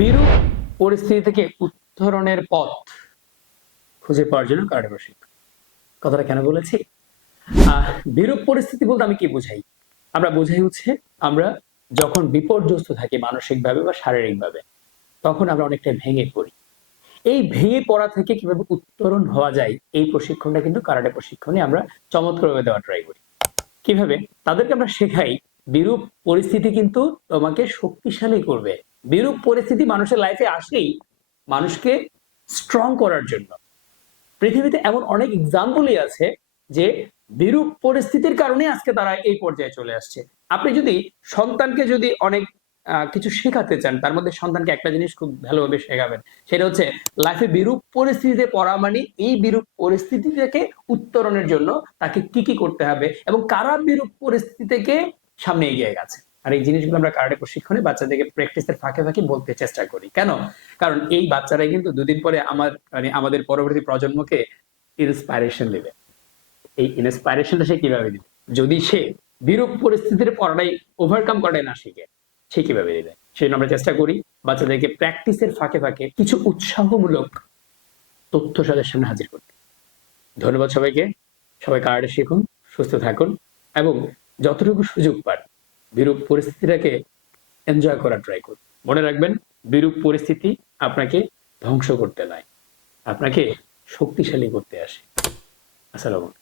বিরূপ পরিস্থিতি থেকে উত্তরণের পথ খুঁজে পাওয়ার জন্য কারাটে প্রশিক্ষণ। কথাটা কেন বলেছি? বিরূপ পরিস্থিতি বলতে আমি কি বুঝাই? আমরা বুঝাই হচ্ছে আমরা যখন বিপর্যস্ত থাকি মানসিকভাবে বা শারীরিকভাবে, তখন আমরা অনেকটা ভেঙে পড়ি। এই ভেঙে পড়া থেকে কিভাবে উত্তরণ হওয়া যায়, এই প্রশিক্ষণটা কিন্তু কারাটে প্রশিক্ষণে আমরা চমৎকারভাবে দেওয়ার ট্রাই করি। কিভাবে? তাদেরকে আমরা শেখাই বিরূপ পরিস্থিতি কিন্তু তোমাকে শক্তিশালী করবে। বিরূপ পরিস্থিতি মানুষের লাইফে আসেই মানুষকে স্ট্রং করার জন্য। পৃথিবীতে এমন অনেক এক্সাম্পলই আছে যে বিরূপ পরিস্থিতির কারণে আজকে তারা এই পর্যায়ে চলে আসছে। আপনি যদি সন্তানকে যদি অনেক কিছু শেখাতে চান, তার মধ্যে সন্তানকে একটা জিনিস খুব ভালোভাবে শেখাবেন, সেটা হচ্ছে লাইফে বিরূপ পরিস্থিতিতে পড়া মানে এই বিরূপ পরিস্থিতি থেকে উত্তরণের জন্য তাকে কি কি করতে হবে এবং কারা বিরূপ পরিস্থিতি থেকে সামনে এগিয়ে গেছে। আর এই জিনিসগুলো আমরা কারাটে প্রশিক্ষণে বাচ্চাদেরকে প্র্যাকটিসের ফাঁকে ফাঁকে বলতে চেষ্টা করি। কেন? কারণ এই বাচ্চারাই কিন্তু দুদিন পরে আমাদের পরবর্তী প্রজন্মকে ইন্সপাইরেশন দেবে। এই ইন্সপাইরেশনটা সে কিভাবে দিবে? যদি সে বিরূপ পরিস্থিতির পড়াটাই ওভারকাম করাটাই না শিখে, সে কিভাবে দিবে? সেজন্য আমরা চেষ্টা করি বাচ্চাদেরকে প্র্যাকটিসের ফাঁকে ফাঁকে কিছু উৎসাহমূলক তথ্য তাদের সামনে হাজির করতে। ধন্যবাদ সবাইকে। সবাই কারাটে শিখুন, সুস্থ থাকুন এবং যতটুকু সুযোগ পান বিরূপ পরিস্থিতিটাকে এনজয় করার ট্রাই করুন। মনে রাখবেন, বিরূপ পরিস্থিতি আপনাকে ধ্বংস করতে নয়, আপনাকে শক্তিশালী করতে আসে। আসসালামু আলাইকুম।